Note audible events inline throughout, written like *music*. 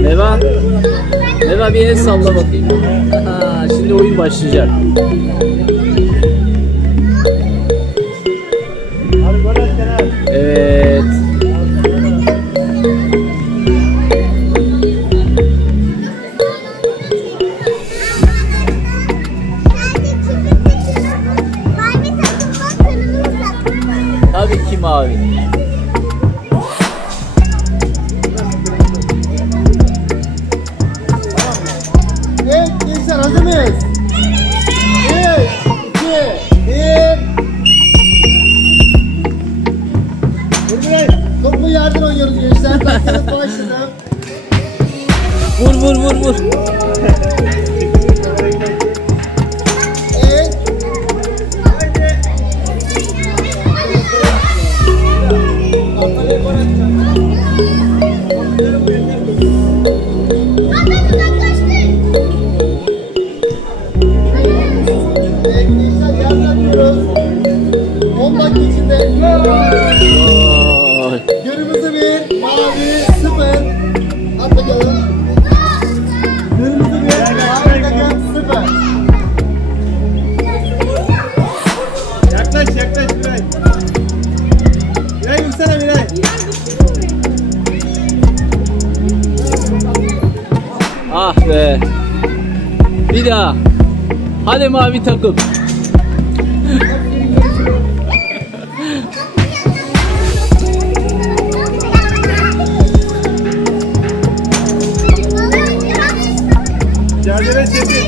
Meva. Meva bir el salla bakayım. Aha, Şimdi oyun başlayacak. Hadi mavi takım. Mücadele çetin.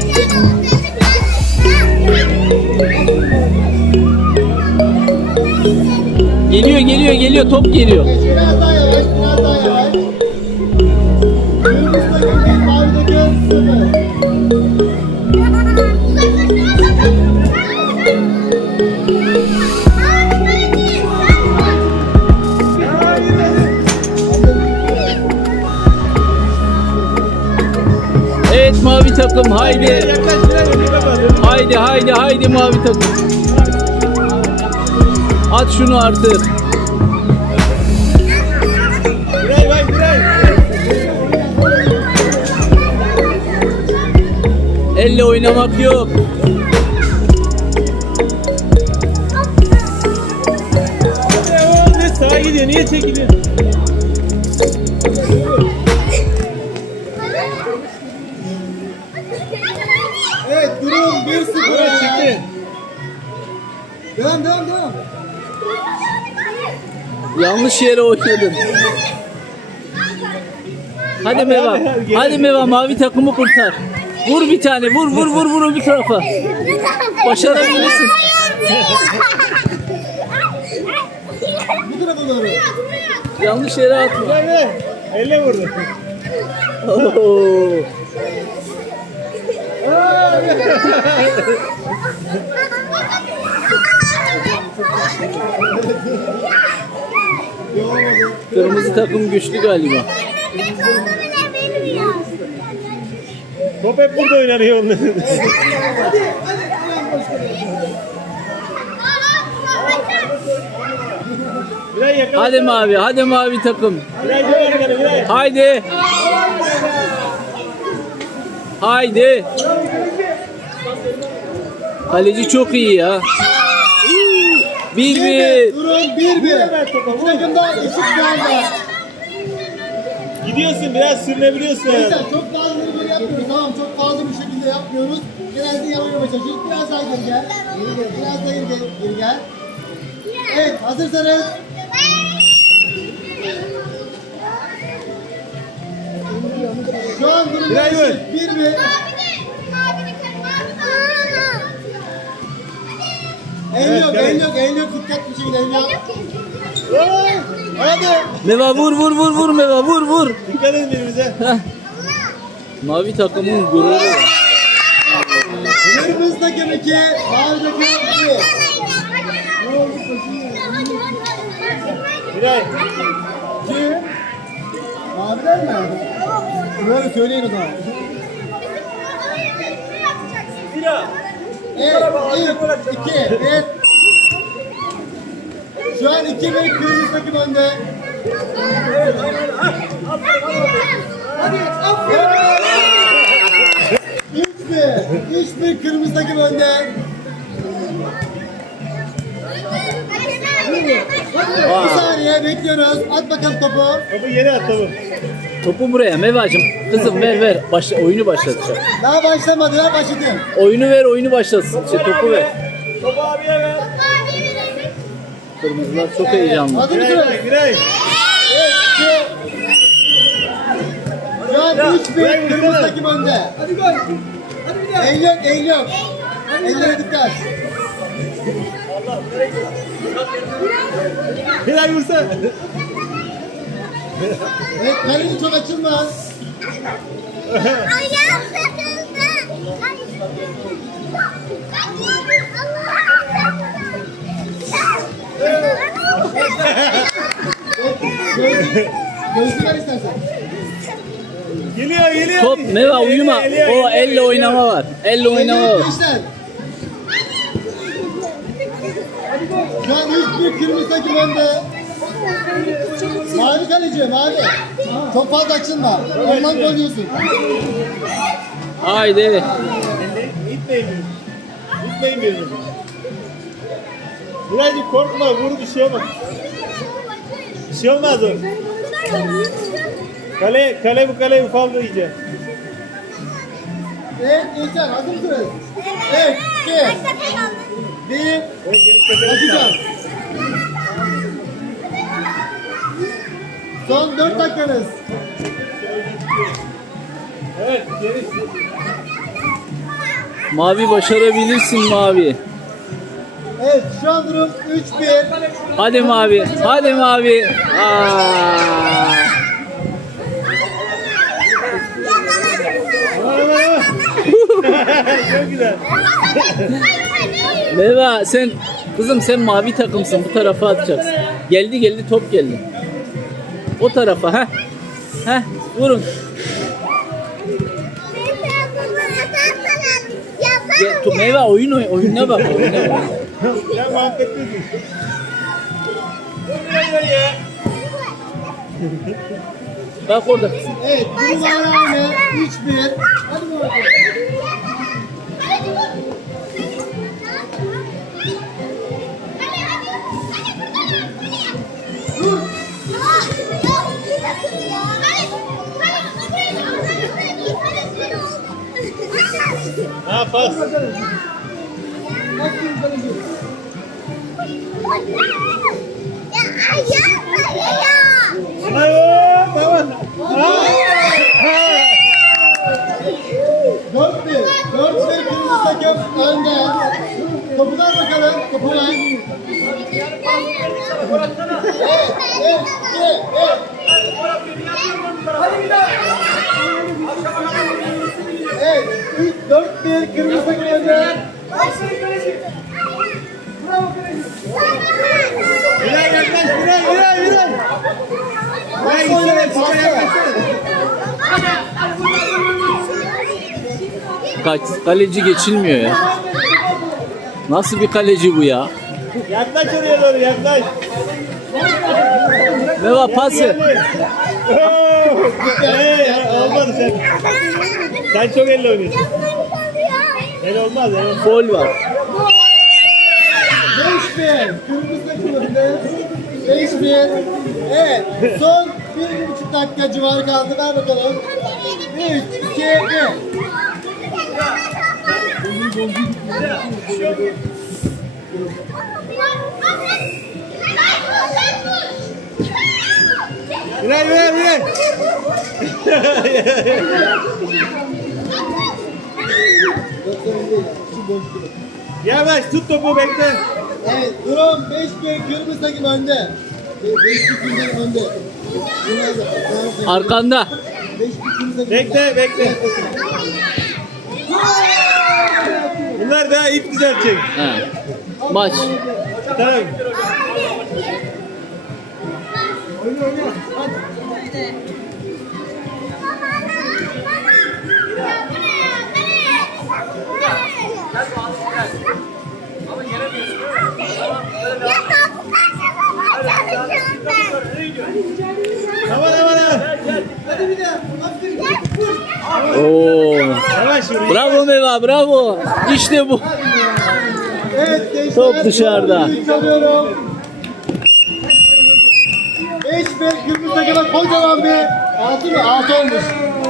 Geliyor geliyor geliyor top geliyor. Evet mavi takım haydi. Haydi haydi haydi mavi takım. At şunu artık. Elle oynamak yok. Sağa gidiyor niye çekiliyor? 1-0. Miray çıktı. Devam, devam, devam. Yanlış yere oynadın. Hadi Meva. hadi, Meva mavi takımı kurtar. Vur bir tane vur vur vur vur bir tarafa. Başarabilirsin. Bu tarafa doğru. Yanlış yere atma. Elle vurdu. Oo. Kırmızı takım güçlü galiba. Top hep burada oynanıyor onların. Miray yakala. Hadi mavi, hadi mavi takım. Haydi. Haydi. Kaleci çok iyi ya. Bir bir. Durum 1-1. İki takım da eşit puanda. Gidiyorsun biraz sürünebiliyorsun. Gençler çok fazla böyle yapmıyoruz. Tamam çok fazla bir şekilde yapmıyoruz. Genelde yavaş çalışıyoruz. Biraz daha geri gel. Geri gel. Biraz daha geri gel. Geri gel. Evet hazırsanız. Şu an Birer gol. eşit. 1-1. El yok, el yok, el yok. Dikkat bir şekilde el yok. Hadi. Meva vur vur vur vur Meva vur vur. Dikkat edin birbirinize. Heh. Mavi takımın gururu. Kırmızı takım 2, mavi takım 2. Miray. Kim? Maviler mi? Bunları söyleyin o zaman. Bira. Evet, evet. Şu an iki ve kırmızı takım önde. Evet, Üç bir, üç bir kırmızı takım önde bekliyoruz. At bakalım topu. Topu yere at topu. Topu buraya Mevacım. Kızım ver ver. Başla, oyunu başlatacağım. Daha başlamadı. Daha başlatıyorum. Oyunu ver oyunu başlatsın. Şey, topu ver. Topu abiye ver. Kırmızılar çok heyecanlı. Hazır Giray mısınız? İki. Şu an 3-1 kırmızı takım önde. Hadi gol. Hadi bir daha. El yok, el yok. Ellere dikkat. Giray vursa. Evet, kaleci çok açılmaz. Ayağım takıldı. Gözlük, gözlük ver istersen. Geliyor geliyor. Top Meva uyuma. Geliyor, O geliyor, elle oynama var. Elle oynama var. gençler. Şu an 3-1 kırmızı takım önde. Mavi kaleci, mavi. Çok fazla açılma. Ondan gol yiyorsun. Haydi. İtmeyin birini. İtmeyin birini. Birazcık korkma vur bir şey olmaz. Bir şey olmaz o. Kale, kale bu kale ufaldı iyice. Evet gençler hazır mısınız? Evet, bir, Evet, tepeye bakacağız. Son 4 dakikanız. Evet geri. Mavi başarabilirsin mavi. Evet şu an durum 3-1. Hadi mavi. Hadi mavi. Aa. *laughs* Çok güzel. *laughs* Meva sen kızım sen mavi takımsın bu tarafa atacaksın. Geldi geldi top geldi. O tarafa ha. Ha vurun. Ge- to- Meva oyun oy- oyununa bak oyuna bak. Ya. Bak orada. Evet durum aynı. 3-1. Hadi. Ha pas. Bravo. Tamam. Dört bir. Dört bir kırmızı takım önde. Ver bakalım. Topu ver. Evet, evet, iki, evet. Dört bir kırmızı takım önde. Giray yaklaş Giray Giray Giray. Giray gitsene topa yaklaşsana. Kaç, kaleci geçilmiyor ya. Nasıl bir kaleci bu ya? Yaklaş oraya doğru yaklaş. Meva pası. Olmadı sen. Sen çok elle oynuyorsun. El olmaz el olmaz. Foul var. Beş bir. Kırmızı takım önde. Beş bir. Evet, son bir, buçuk dakika civarı kaldı. Ver bakalım. Üç, iki, bir. Giray Giray Giray. Yavaş tut topu bekle. Evet, durum 5 bir kırmızı takım önde. 5 bir kırmızı takım önde. Arkanda. 5 bir kırmızı takım Bekle bekle. Bunlar daha ip düzeltecek. Ha. Maç. Tamam. Yürü. Bravo Meva bravo. İşte bu. Evet gençler. Top dışarıda. düdüğü Çalıyorum. 5 ve kırmızı takıma kocaman bir 6 mı? 6 olmuş.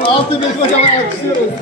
6 bir kocaman alkışlıyoruz.